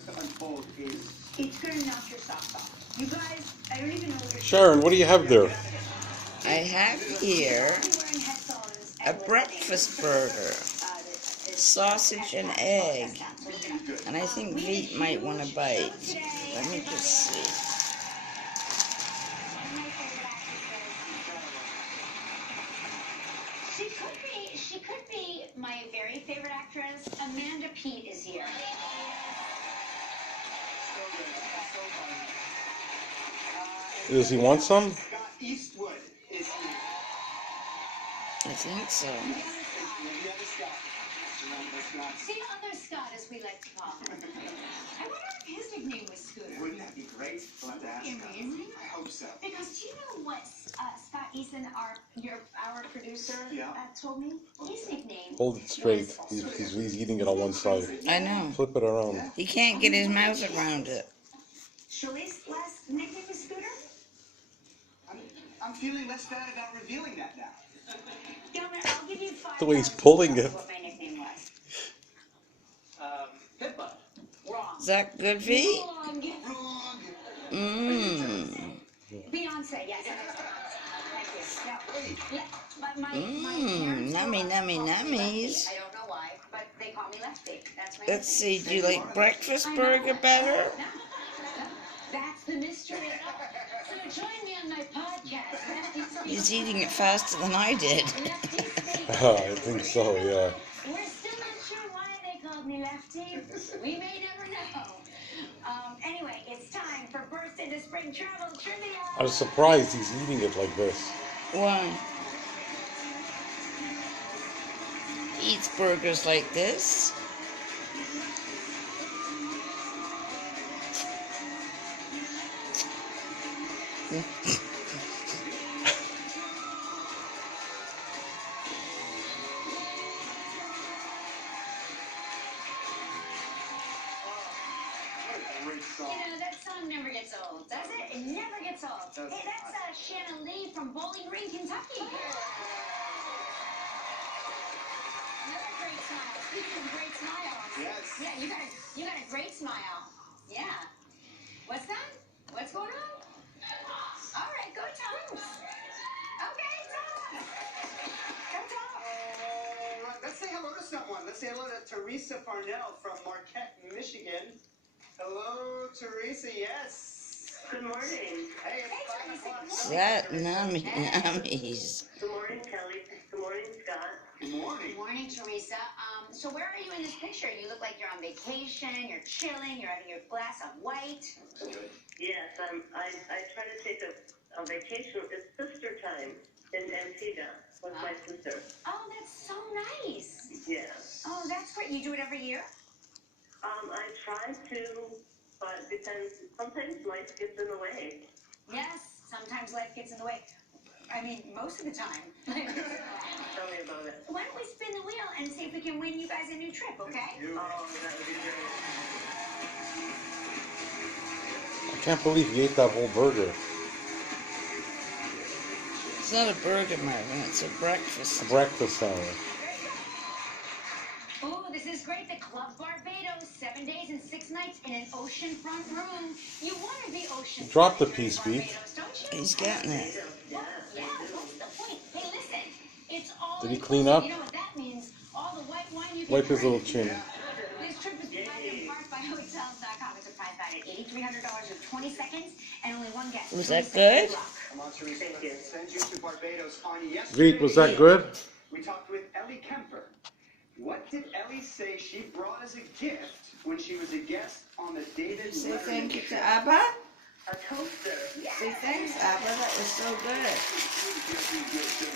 starts to unfold is... It's going to knock your socks off. You guys, I don't even know what you're... Sharon, what do you have there? I have here a breakfast burger, sausage and egg, and I think Veet might want to bite. Let me just see. She could be my very favorite actress. Amanda Peet is here. Does he want some? I think so. See, other Scott, as we like to call him. I wonder if his nickname was Scooter. Wouldn't that be great? Amazing. I hope so. Because do you know what Scott Eason, our producer, told me? His nickname. Hold it straight. He's eating it on one side. I know. Flip it around. He can't get his mouth around it. Shirley's last nickname is Scooter? I'm feeling less bad about revealing that now. Gilbert, I'll give you $5. The way he's pulling it. What my nickname was. Pippa. Wrong. Is that good, Veet? Wrong. Mmm. Beyonce, yes. Thank you. No, Mmm. Nummy, nummy, nummies. I don't know why, but they call me Lefty. That's my Let's see. nickname. Do you like breakfast burger better? No. That's the mystery. So join me on my podcast. He's eating it faster than I did. I think so, yeah. We're still not sure why they called me Lefty. We may never know. Anyway, it's time for Burst into Spring Travel Trivia. I was surprised he's eating it like this. Why? Eats burgers like this. You know, that song never gets old, does it? It never gets old. Hey, that's Shannon Lee from Bowling Green, Kentucky. Another great smile. Speaking of great smiles. Yes. Yeah, you got a great smile. Yeah. What's that? What's going on? All right, go Toms. Okay, Toms. Go Toms. Let's say hello to someone. Let's say hello to Teresa Farnell from Marquette, Michigan. Hello, Teresa. Yes. Good morning. Hey, it's Hey, 5 Teresa. o'clock. That nummies. Good morning, Kelly. Good morning, Scott. Good morning. Good morning, Teresa. So where are you in this picture? You look like you're on vacation, you're chilling, you're having your glass of white. Yes, I try to take a vacation. It's sister time in Antigua with my sister. Oh, that's so nice. Yes. Oh, that's great. You do it every year? I try to, but it depends. Sometimes life gets in the way. Yes, sometimes life gets in the way. I mean, most of the time. Tell me about it. Why don't we spin the wheel and see if we can win you guys a new trip, okay? Oh, that would be great. I can't believe he ate that whole burger. It's not a burger, Marvin. It's a breakfast. A breakfast sandwich. Oh, this is great. The Club Barbados, 7 days and 6 nights in an oceanfront room. You want to be oceanfront. Drop the here in piece, Veet. Barbados, don't you? He's getting it. Well, yeah, what's the point? Hey, listen. It's all Did he inclusive. clean up? You know what that means? All the white wine you can Wipe his drink. little chin. This trip is provided in part by Hotels.com. It's a prize bag at $8,300 with 20 seconds and only one guest. Was that good? Come on, Teresa. Thank you. Let's send you to Barbados on yesterday. Veet, was that good? We talked with Ellie Kemper. What did Ellie say she brought as a gift when she was a guest on the David Say Letterman thank you to show? Abba. A toaster. Say thanks, Abba. That was so good.